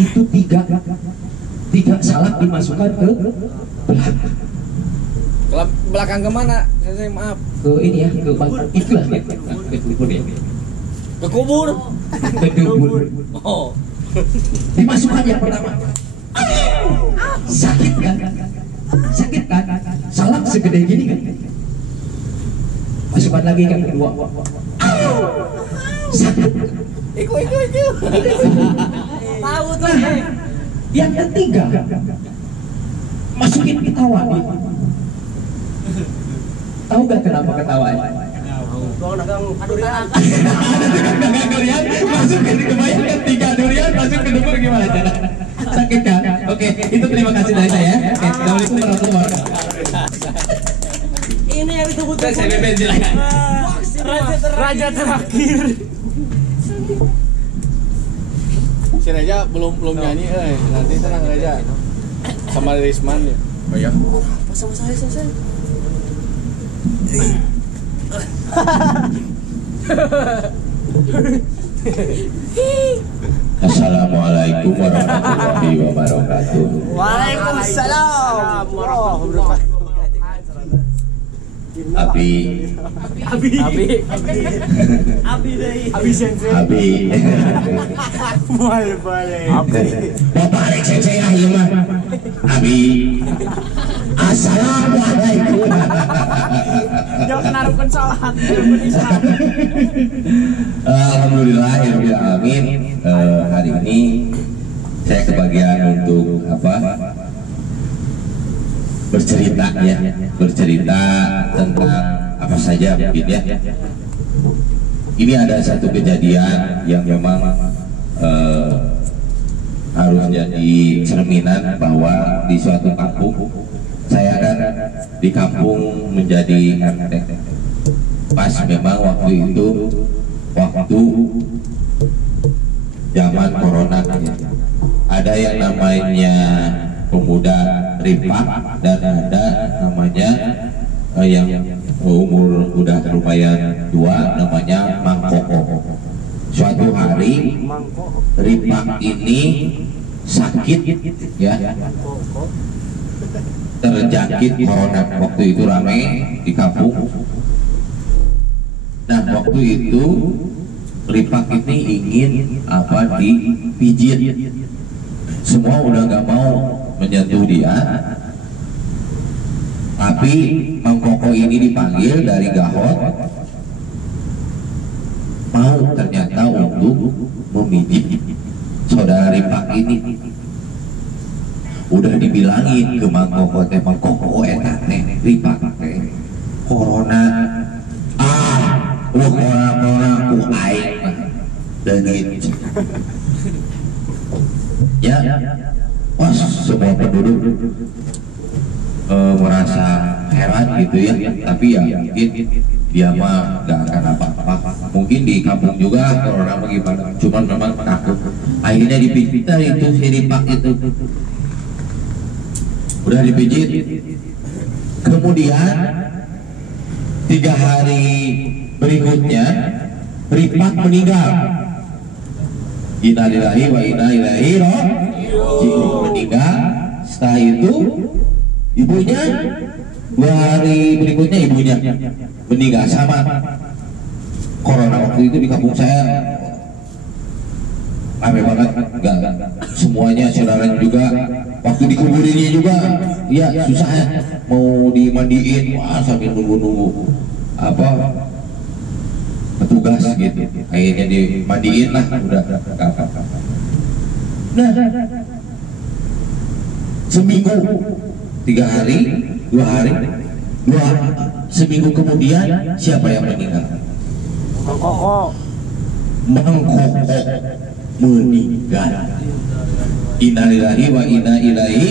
itu tiga salak dimasukkan ke belakang. Belakang kemana? Saya maaf. Ke ini ya, ke itulah ya, ke kubur ya. Ke kubur. Ke kubur. Oh. Dimasukkan yang pertama. Sakit kan? Sakit kan? Salak segede gini kan? Masukkan lagi kan kedua. Sakit. Iku. Tahu tuh. Yang ketiga, masukin ketawa. Tahu gak kenapa ketawa? Durian. Durian masukin kebanyakan 3 durian masuk ke dubur gimana cara? Sakit kan? Oke, itu terima kasih dari saya. Oke, assalamualaikum warahmatullahi wabarakatuh. Ini yang disebutkan CBB silakan. Raja terakhir. Si Reja belum nyanyi, nanti tenang aja. Sama Risman ya. Oh ya. Pas sama saya selesai. Assalamualaikum warahmatullahi wabarakatuh. Waalaikumsalam warahmatullahi wabarakatuh. Abi sensei. Abi. Bapak Alex sensei lah ini mah. Abi. Assalamualaikum. Jangan naruhkan salat. Alhamdulillahirabbil alamin. Hari ini saya kebagian untuk bercerita tentang apa saja mungkin ya. Ini ada satu kejadian yang memang harus jadi cerminan bahwa di suatu kampung, saya kan di kampung menjadi RT. Pas memang waktu itu zaman corona ya. Ada yang namanya pemuda Rifah dan ada namanya yang umur udah lumayan tua namanya Mang Koko. Suatu hari Rifah ini sakit ya, terjangkit corona. Waktu itu ramai di kampung. Nah waktu itu Rifah ini ingin dipijit. Semua udah nggak mau menyentuh dia, tapi Mang Koko ini dipanggil dari Gahot, mau ternyata untuk memijit saudara Rifah ini. Udah dibilangin ke Mang Koko Mang Koko Rifah corona corona ku aing dengit ya. Wah, semua penduduk merasa heran gitu ya, tapi ya mungkin dia mah gak akan apa-apa. Mungkin di kampung juga corona bagaimana, cuman memang takut. Akhirnya dipijit itu si Rifah itu, udah dipijit. Kemudian 3 hari berikutnya Rifah meninggal. Innalillahi wa inna ilaihi raji'un. Meninggal. Setelah itu ibunya 2 hari berikutnya ibunya meninggal sama corona. Waktu itu di kampung saya rame banget, enggak semuanya saudaranya juga. Waktu dikuburinnya juga ya susah ya, mau dimandiin sambil nunggu petugas gitu. Akhirnya dimandiin lah, udah kakak. Nah, seminggu 3 hari 2 hari seminggu kemudian siapa yang meninggal? Mang Koko. Mang Koko meninggal. Innalillahi wa inna ilaihi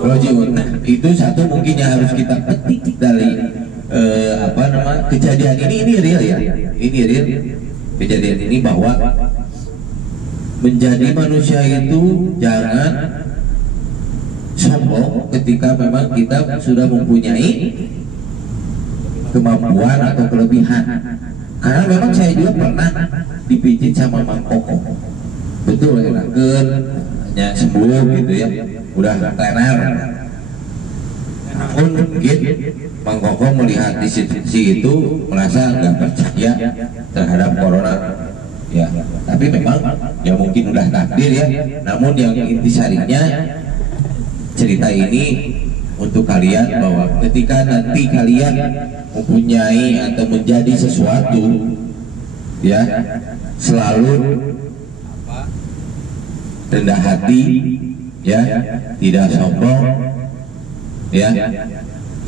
raji'un. Nah, itu satu mungkin yang harus kita petik dari kejadian ini real ya. Ini real kejadian ini, bahwa menjadi manusia itu jangan sombong ketika memang kita sudah mempunyai kemampuan atau kelebihan. Karena memang saya juga pernah dipijit sama Mang Koko. Betul, enakeun yang sembuh gitu ya, udah tenar. Namun mungkin Mang Koko melihat di situasi itu merasa nggak percaya terhadap corona ya, tapi memang ya mungkin udah takdir ya. Namun yang intisarinya cerita ini untuk kalian bahwa ketika nanti kalian mempunyai atau menjadi sesuatu ya, selalu rendah hati ya, tidak sombong ya,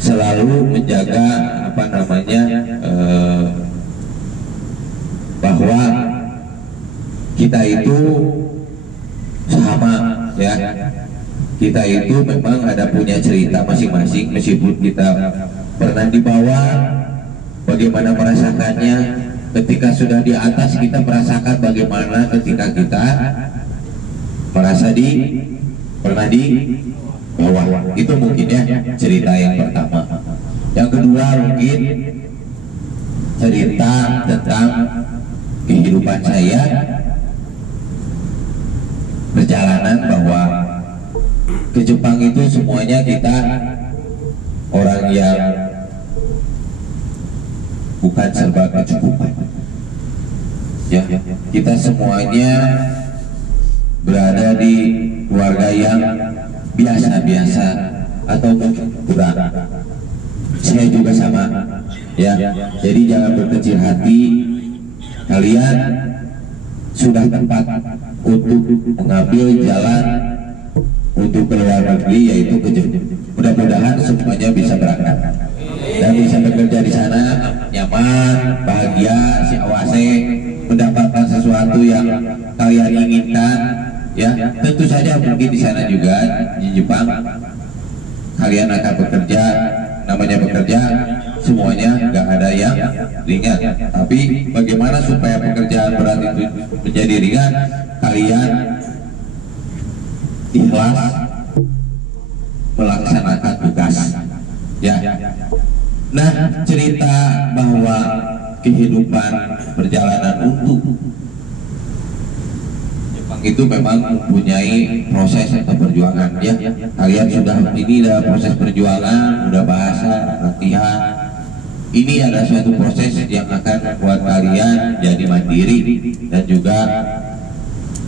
selalu menjaga apa namanya bahwa kita itu sama ya, kita itu memang ada punya cerita masing-masing, meskipun kita pernah di bawah bagaimana merasakannya, ketika sudah di atas kita merasakan bagaimana ketika kita merasa pernah di bawah. Itu mungkin ya cerita yang pertama. Yang kedua mungkin cerita tentang kehidupan saya, perjalanan bahwa ke Jepang itu semuanya kita orang yang bukan serba kecukupan ya, kita semuanya berada di keluarga yang biasa-biasa atau mungkin kurang. Saya juga sama ya, jadi jangan berkecil hati. Kalian sudah tepat untuk mengambil jalan untuk ke luar negeri, yaitu ke Jepang. Mudah-mudahan semuanya bisa berangkat dan bisa bekerja di sana nyaman, bahagia, si awase, mendapatkan sesuatu yang kalian inginkan ya. Tentu saja mungkin di sana juga di Jepang kalian akan bekerja, namanya bekerja semuanya nggak ada yang ringan, tapi bagaimana supaya pekerjaan berat itu menjadi ringan, kalian ikhlas melaksanakan tugas ya. Nah, cerita bahwa kehidupan perjalanan untuk Jepang itu memang mempunyai proses atau perjuangan ya. Kalian sudah ini adalah proses perjuangan, udah bahasa, latihan. Ini adalah suatu proses yang akan membuat kalian jadi mandiri dan juga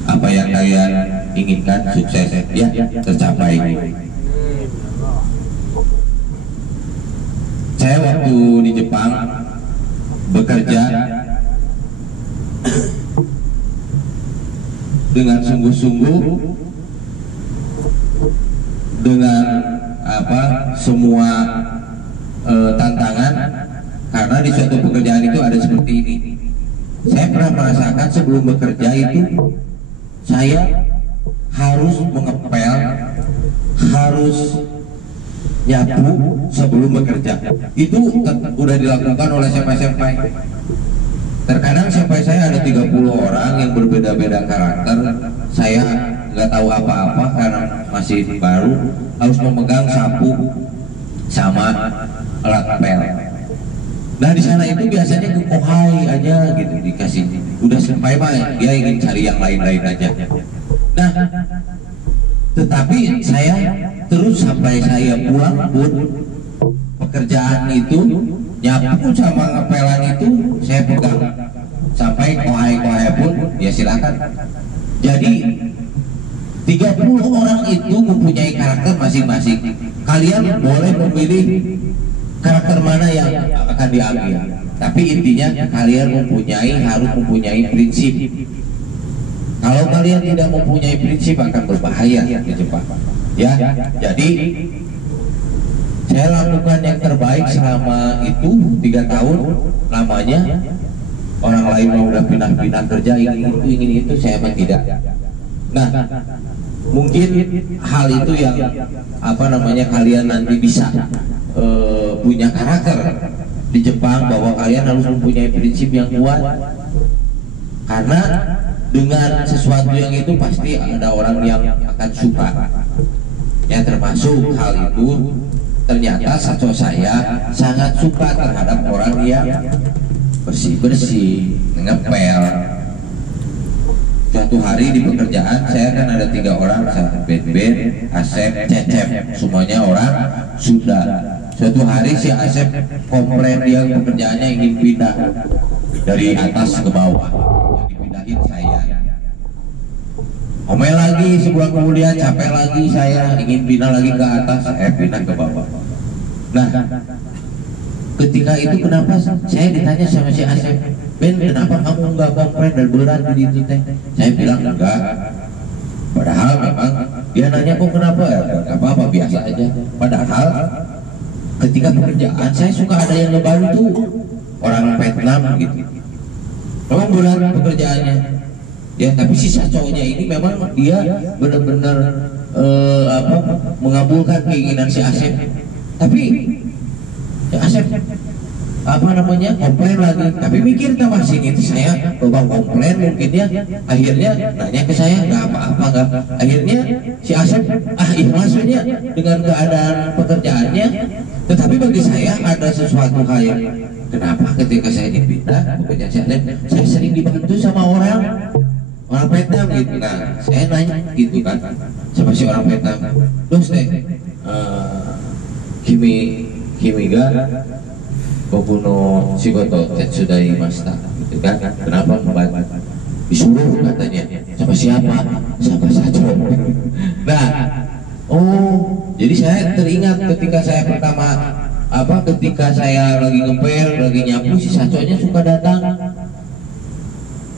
apa yang kalian inginkan sukses ya, tercapai. Saya waktu di Jepang bekerja dengan sungguh-sungguh, dengan semua tantangan, karena di suatu pekerjaan itu ada seperti ini. Saya pernah merasakan sebelum bekerja itu saya harus mengepel, harus nyapu sebelum bekerja. Itu udah dilakukan oleh sampai terkadang sampai saya ada 30 orang yang berbeda-beda karakter. Saya nggak tahu apa-apa karena masih baru, harus memegang sapu sama alat pel. Nah di sana itu biasanya ke kohai aja gitu dikasih, udah sampai mah dia ingin cari yang lain-lain aja. Nah tetapi saya terus sampai saya pulang pun pekerjaan itu nyapu sama ngepelan itu saya pegang sampai kohai-kohai pun ya silakan. Jadi 30 orang itu mempunyai karakter masing-masing. Kalian boleh memilih karakter mana yang akan diambil, tapi intinya kalian harus mempunyai prinsip. Kalau kalian tidak mempunyai prinsip akan berbahaya di Jepang ya. Jadi saya lakukan yang terbaik selama itu 3 tahun lamanya. Orang lain mau udah pindah-pindah kerja ingin itu, saya mah tidak. Nah mungkin hal itu yang kalian nanti bisa punya karakter di Jepang, bahwa kalian harus mempunyai prinsip yang kuat, karena dengan sesuatu yang itu pasti ada orang yang akan suka ya. Termasuk hal itu ternyata saya sangat suka terhadap orang yang bersih-bersih, ngepel. Suatu hari di pekerjaan saya kan ada 3 orang, Ben, Asep, Cecep, semuanya orang Sunda. Suatu hari si Asep komplain dia pekerjaannya ingin pindah dari atas ke bawah, yang dipindahin saya. Omel lagi sebulan kemudian, capek lagi saya ingin pindah lagi ke atas, pindah ke bawah. Nah, ketika itu kenapa saya ditanya sama si Asep, Ben, kenapa kamu nggak komplain dan berat begitu teh? Saya bilang enggak. Padahal memang dia nanya kok kenapa, ya nggak apa-apa, biasa aja. Padahal ketika pekerjaan saya suka ada yang ngebantu orang Vietnam gitu. Memang berat pekerjaannya. Ya tapi si cowoknya ini memang dia benar-benar mengabulkan keinginan si Asep. Tapi si Asep komplain lagi, tapi mikir tambah sini itu saya coba komplain mungkin dia akhirnya nanya ke saya nggak apa-apa nggak, akhirnya si Asep ikhlasnya dengan keadaan pekerjaannya. Tetapi bagi saya ada sesuatu kayak kenapa ketika saya dipindah pekerjaan saya sering dibantu sama orang Vietnam gitu. Nah saya nanya gitu kan sama si orang Vietnam, terus kimi ga Kokuno Shigoto Tetsudai Masta gitu kan, kenapa membantu, disuruh katanya sama siapa, sama Sajo. Nah jadi saya teringat ketika saya ketika saya lagi ngepel lagi nyapu, si Sajonya suka datang.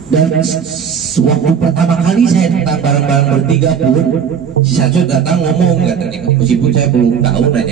Dan waktu pertama kali saya datang bareng-bareng bertiga pun si Sajo datang ngomong katanya, meskipun saya belum tahu nanya